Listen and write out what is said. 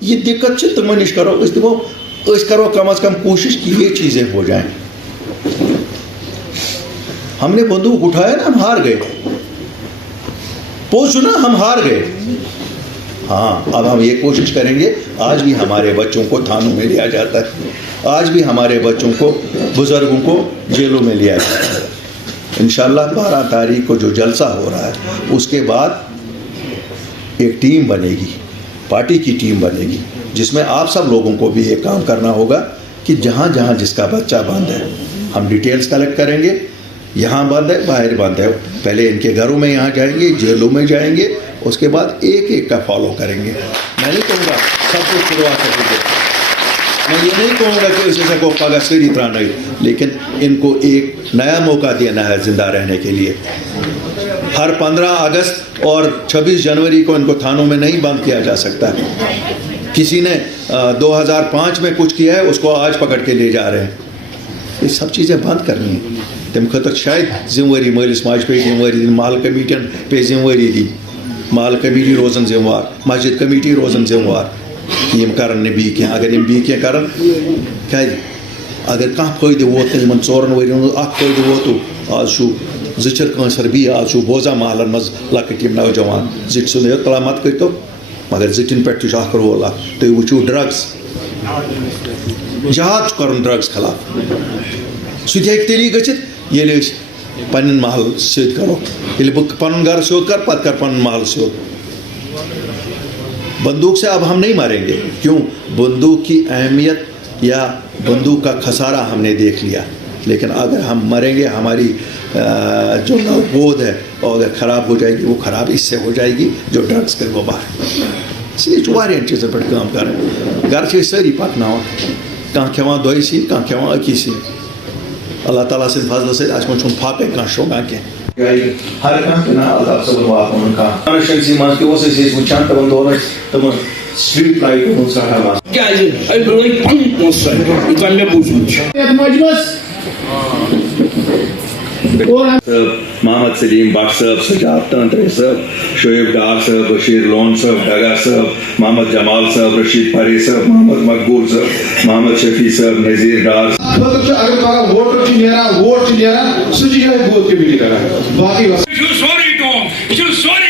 یہ دقت تمہیں نش کرو اس کرو کم از کم کوشش کہ یہ چیزیں ہو جائیں. ہم نے بندوق اٹھایا نا، ہم ہار گئے. پوچھو نا، ہم ہار گئے. ہاں اب ہم یہ کوشش کریں گے. آج بھی ہمارے بچوں کو تھانوں میں لیا جاتا ہے، آج بھی ہمارے بچوں کو، بزرگوں کو جیلوں میں لیا جاتا ہے. انشاءاللہ 12 تاریخ کو جو جلسہ ہو رہا ہے اس کے بعد ایک ٹیم بنے گی، پارٹی کی ٹیم بنے گی، جس میں آپ سب لوگوں کو بھی یہ کام کرنا ہوگا کہ جہاں جہاں جس کا بچہ بند ہے ہم ڈیٹیلز کلیکٹ کریں گے. یہاں بند ہے، باہر بند ہے، پہلے ان کے گھروں میں یہاں جائیں گے، جیلوں میں جائیں گے، اس کے بعد ایک ایک کا فالو کریں گے. میں نہیں کہوں گا سب کچھ شروعات کر دیں، میں یہ نہیں کہوں گا کہ اس سے کو پگہ سری طرح نہیں، لیکن ان کو ایک نیا موقع دینا ہے زندہ رہنے کے لیے. ہر 15 اگست اور 26 جنوری کو ان کو تھانوں میں نہیں بند کیا جا سکتا. کسی نے 2005 میں کچھ کیا ہے، اس کو آج پکڑ کے لے جا رہے ہیں. یہ سب چیزیں بند کرنی ہیں. تم خطر شاید ذمہ واری مالس ماج پہ ذمہ واری دن، محل کمیٹین پہ ذمہ واری دی، محل کمیٹی روزن ذمہ وار، مسجد کمیٹی روزن ذمہ وار. یم کرن نہ بی کینٛہہ، اگر یم بی کینٛہہ کرن کیٛازِ اگر کانٛہہ فٲیدٕ ووت نہٕ یمن 4 ؤرین ہُنٛد اکھ فٲیدٕ ووتو. آز چھُ زٕچھر کٲنٛسر بی، آز چھُ بوزان محلن منٛز لۄکٕٹۍ یِم نوجوان زِٹھۍ سُنٛد اطلاع مت کٔرۍتو، مگر زِٹھٮ۪ن پٮ۪ٹھ تہِ چھُ اکھ رول اکھ. تُہۍ وٕچھِو ڈرگس، جہاد چھُ کرُن ڈرگس خلاف. سُہ تہِ ہیٚکہِ تیٚلی گٔژھِتھ ییٚلہِ أسۍ پنٕنٮ۪ن محل سیوٚد کرو. ییٚلہِ بہٕ پنُن گرٕ سیوٚد کرٕ پتہٕ کرٕ پنُن محل سیوٚد. بندوق سے اب ہم نہیں ماریں گے. کیوں؟ بندوق کی اہمیت یا بندوق کا خسارہ ہم نے دیکھ لیا. لیکن اگر ہم مریں گے، ہماری جو نوبود ہے اور اگر خراب ہو جائے گی، وہ خراب اس سے ہو جائے گی جو ڈرگس کر وہ باہر. اس لیے واریاہن چیزن پہ کام کریں. گھر چھِ أسۍ سٲری پکناوان، کانٛہہ کھٮ۪وان دۄیہِ سِنۍ، کانٛہہ کھٮ۪وان أکی سِنۍ. اللہ تعالیٰ سٕنٛدِ فضلہٕ سۭتۍ اَسہِ منٛز چھُنہٕ پھاکَے کانٛہہ شۄنٛگان کینٛہہ. ہر کانٛہہ تہِ نا اللہ صٲبن واتناوُن کانٛہہ. کانسٹیچوینسی منٛز تہِ اوس أسۍ وٕچھان تِمن دۄہن ٲسۍ تِمن سٹریٖٹ لایٹن ہُنٛد سٮ۪ٹھاہ مسلہٕ. کیٛازِ أسۍ لٲگۍ پنٕنۍ پونٛسہٕ یہِ زن مےٚ بوٗزمُت چھُ. محمد سلیم بٹ صٲب، سجاد تانترے صٲب، شعیب ڈار صٲب، بشیر لون صٲب، ڈگا صٲب، محمد جمال صٲب، رشید پرے صٲب، محمد مقبول صٲب، محمد شفیع صٲب، نذیر ڈار. اگر پگہ ووٹر نیران ووٹ نیران سہ بوت کمیٹی کران باقی سوری ٹوم، سوری